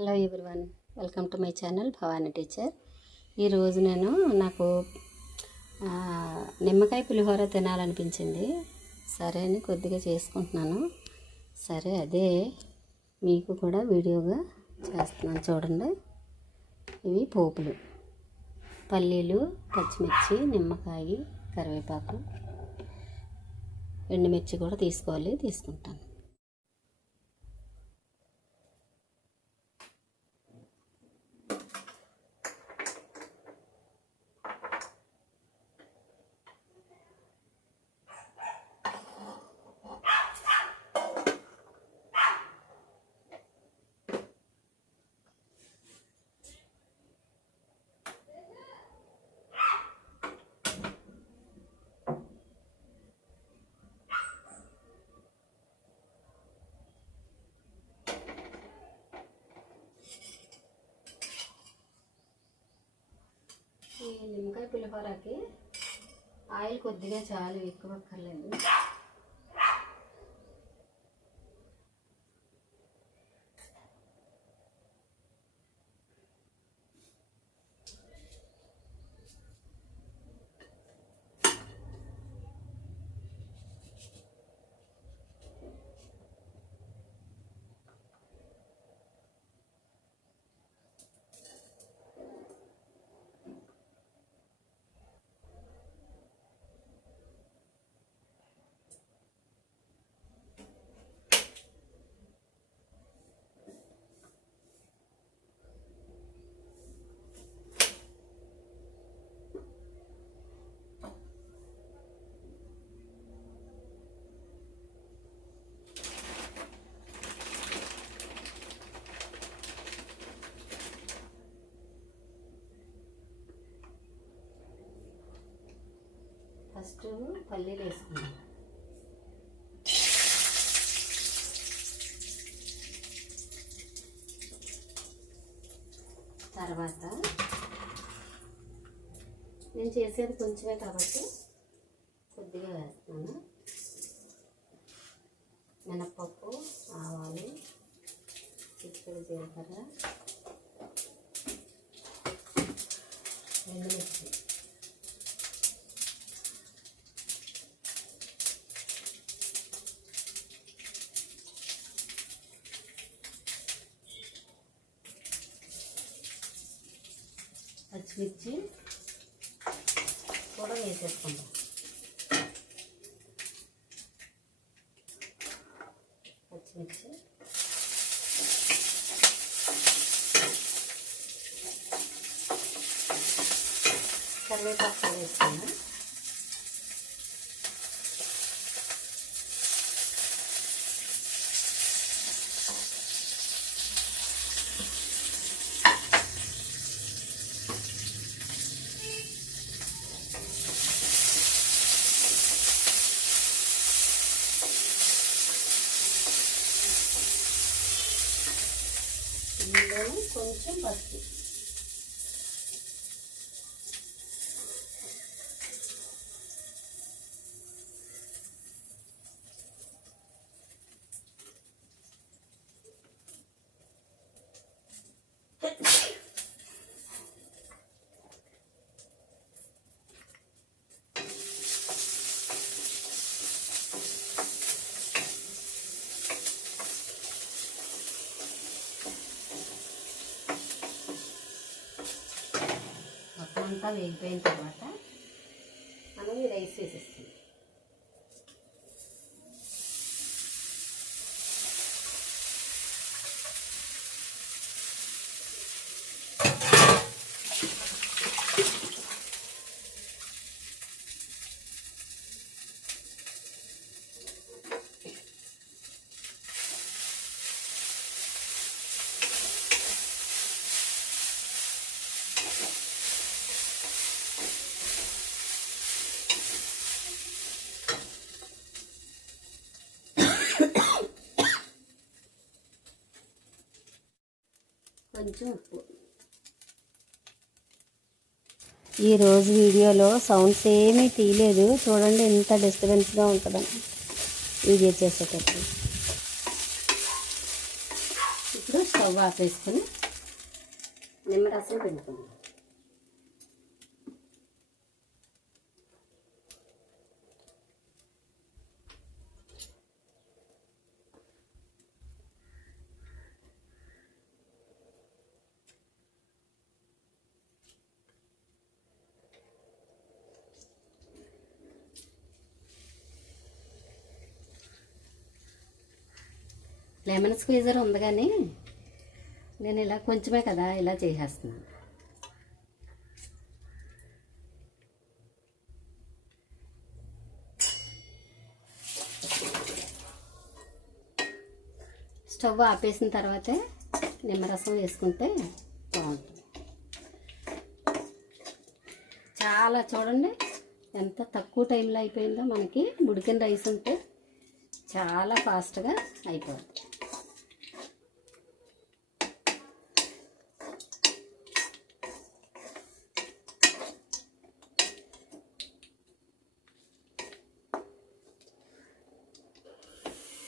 Hello everyone, welcome to my channel Bhavani teacher. ఈరోజు నాకు నిమ్మకాయ పులిహోర తినాలనిపించింది. సరే అని కొద్దిగా చేసుకుంటున్నాను. సరే అదే మీకు కూడా వీడియోగా చేస్తున్నాను. చూడండి, ఇవి పోపులు: పల్లీలు, పచ్చిమిర్చి, నిమ్మకాయ, కరివేపాకు, ఎండుమిర్చి కూడా తీసుకుంటాను. ఈ నిమ్మకాయ పులిహోరకి ఆయిల్ కొద్దిగా చాలు, ఎక్కువ అక్కర్లేదు. ఫస్ట్ పల్లీలు వేసుకున్నాం. తర్వాత నేను చేసేది కొంచెమే కాబట్టి కొద్దిగా వేస్తున్నాను. మినప్పప్పు, ఆవాలు, చిక్కుడు జీలకర్ర, ఎండుమిర్చి, పచ్చిమిర్చి కూడా వేసేసుకుంటాం. పచ్చిమిర్చి, కరివేపాకు కూడా వేసుకున్నాం. ఇందులో కొంచెం పసుపు, అంతా వేగిపోయిన తర్వాత మనం ఈ రైస్ వేసేస్తాం. కొంచెం ఉప్పు. ఈరోజు వీడియోలో సౌండ్స్ ఏమీ తీయలేదు. చూడండి ఎంత డిస్టర్బెన్స్గా ఉంటుందని వీడియో చేసేటప్పుడు. ఇప్పుడు స్టవ్ ఆఫ్ వేసుకొని నిమ్మరసం పిండుకుందాం. లెమన్ స్క్వీజర్ ఉంది కానీ నేను ఇలా కొంచెమే కదా ఇలా చేసేస్తున్నాను. స్టవ్ ఆపేసిన తర్వాతే నిమ్మరసం వేసుకుంటే బాగుంటుంది. చాలా చూడండి ఎంత తక్కువ టైంలో అయిపోయిందో. మనకి ఉడికిన రైస్ ఉంటే చాలా ఫాస్ట్గా అయిపోతుంది.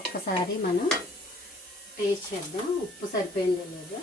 ఒక్కసారి మనం టేస్ట్ చేద్దాం ఉప్పు సరిపోయిందో లేదో.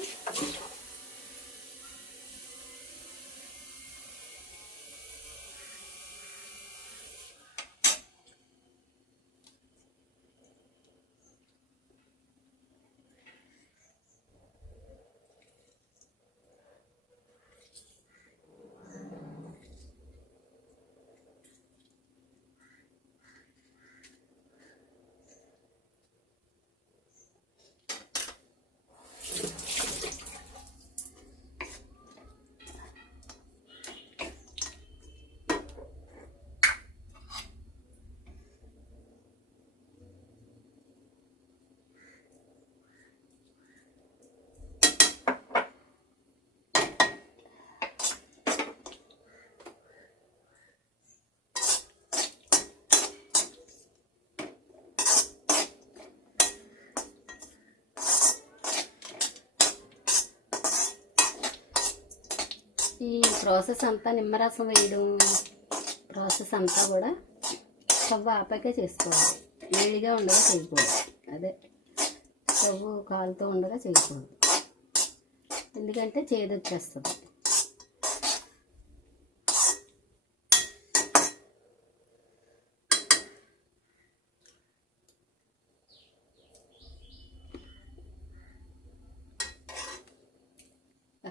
ఈ ప్రాసెస్ అంతా నిమ్మరసం వేయడం ప్రాసెస్ అంతా కూడా స్టవ్ ఆపాకే చేసుకోవాలి. వేడిగా ఉండగా చేయకూడదు. అదే స్టవ్ కాలుతో ఉండగా చేయకూడదు, ఎందుకంటే చేదు వచ్చేస్తుంది.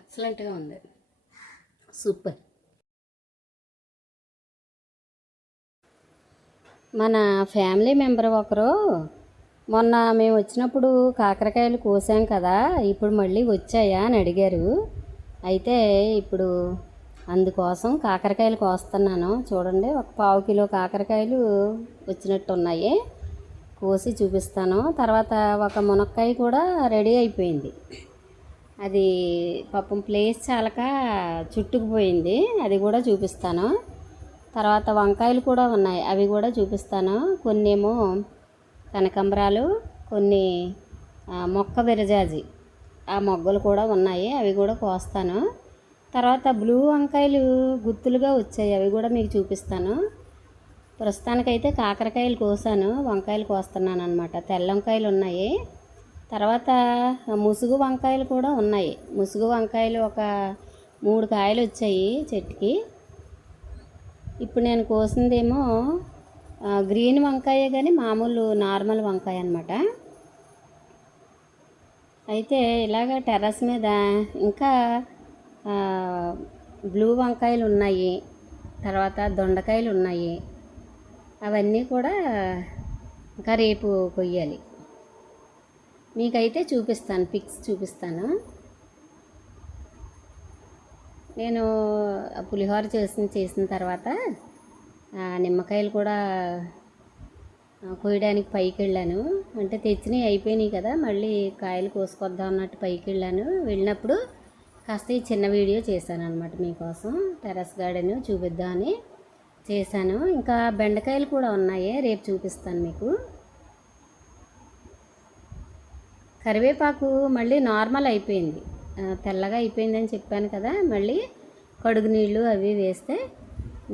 ఎక్సలెంట్గా ఉంది, సూపర్. మన ఫ్యామిలీ మెంబర్ ఒకరు మొన్న మేము వచ్చినప్పుడు కాకరకాయలు కోసాం కదా, ఇప్పుడు మళ్ళీ వచ్చాయా అని అడిగారు. అయితే ఇప్పుడు అందుకోసం కాకరకాయలు కోస్తున్నాను. చూడండి, ఒక 1/2 కిలో కాకరకాయలు వచ్చినట్టు ఉన్నాయి. కోసి చూపిస్తాను. తర్వాత ఒక మునక్కాయ కూడా రెడీ అయిపోయింది. అది పాపం ప్లేస్ చాలక చుట్టుకుపోయింది, అది కూడా చూపిస్తాను. తర్వాత వంకాయలు కూడా ఉన్నాయి, అవి కూడా చూపిస్తాను. కొన్ని ఏమో కనకాంబరాలు, కొన్ని మొక్క విరజాజి, ఆ మొగ్గలు కూడా ఉన్నాయి, అవి కూడా కోస్తాను. తర్వాత బ్లూ వంకాయలు గుత్తులుగా వచ్చాయి, అవి కూడా మీకు చూపిస్తాను. ప్రస్తుతానికైతే కాకరకాయలు కోసాను, వంకాయలు కోస్తున్నాను అనమాట. తెల్ల వంకాయలు ఉన్నాయి. తర్వాత ముసుగు వంకాయలు కూడా ఉన్నాయి. ముసుగు వంకాయలు ఒక 3 కాయలు వచ్చాయి చెట్టుకి. ఇప్పుడు నేను కోసిందేమో గ్రీన్ వంకాయ, కానీ మామూలు నార్మల్ వంకాయ అన్నమాట. అయితే ఇలాగ టెర్రస్ మీద ఇంకా బ్లూ వంకాయలు ఉన్నాయి, తర్వాత దొండకాయలు ఉన్నాయి. అవన్నీ కూడా ఇంకా రేపు కొయ్యాలి. మీకైతే చూపిస్తాను, పిక్స్ చూపిస్తాను. నేను పులిహోర చేసిన తర్వాత నిమ్మకాయలు కూడా కోయడానికి పైకి వెళ్ళాను. అంటే తెచ్చినవి అయిపోయినాయి కదా, మళ్ళీ కాయలు కోసుకొద్దాం అన్నట్టు పైకి వెళ్ళినప్పుడు కాస్త ఈ చిన్న వీడియో చేశాను అనమాట మీకోసం. టెర్రస్ గార్డెన్ చూపిద్దామని చేశాను. ఇంకా బెండకాయలు కూడా ఉన్నాయి, రేపు చూపిస్తాను మీకు. కరివేపాకు మళ్ళీ నార్మల్ అయిపోయింది, తెల్లగా అయిపోయిందని చెప్పాను కదా. మళ్ళీ కడుగు నీళ్ళు అవి వేస్తే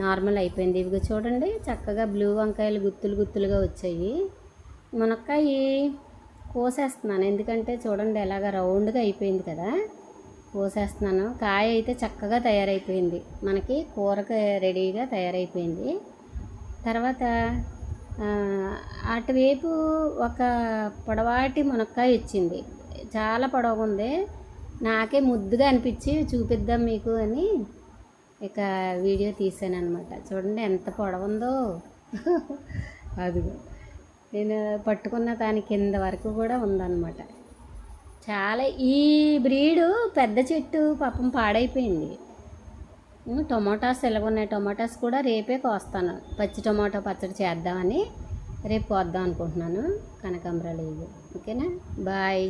నార్మల్ అయిపోయింది. ఇవి చూడండి, చక్కగా బ్లూ వంకాయలు గుత్తులు గుత్తులుగా వచ్చాయి. మునక్కాయ కోసేస్తున్నాను, ఎందుకంటే చూడండి ఎలాగ రౌండ్గా అయిపోయింది కదా. కోసేస్తున్నాను. కాయ అయితే చక్కగా తయారైపోయింది, మనకి కూరకు రెడీగా తయారైపోయింది. తర్వాత అటువైపు ఒక పొడవాటి మునక్కాయ ఇచ్చింది, చాలా పొడవుగా ఉంది. నాకే ముద్దుగా అనిపించి చూపిద్దాం మీకు అని ఇక వీడియో తీసాను అనమాట. చూడండి ఎంత పొడవుందో. అదిగో నేను పట్టుకున్న దాని కింద వరకు కూడా ఉందన్నమాట. చాలా ఈ బ్రీడు పెద్ద చెట్టు పాపం పాడైపోయింది. టొమాటోస్ ఎలాగున్నాయి, టొమాటోస్ కూడా రేపే కోస్తాను. పచ్చి టొమాటో పచ్చడి చేద్దామని రేపు కోద్దాం అనుకుంటున్నాను. కనకాంబరాలు ఇవి. ఓకేనా, బాయ్.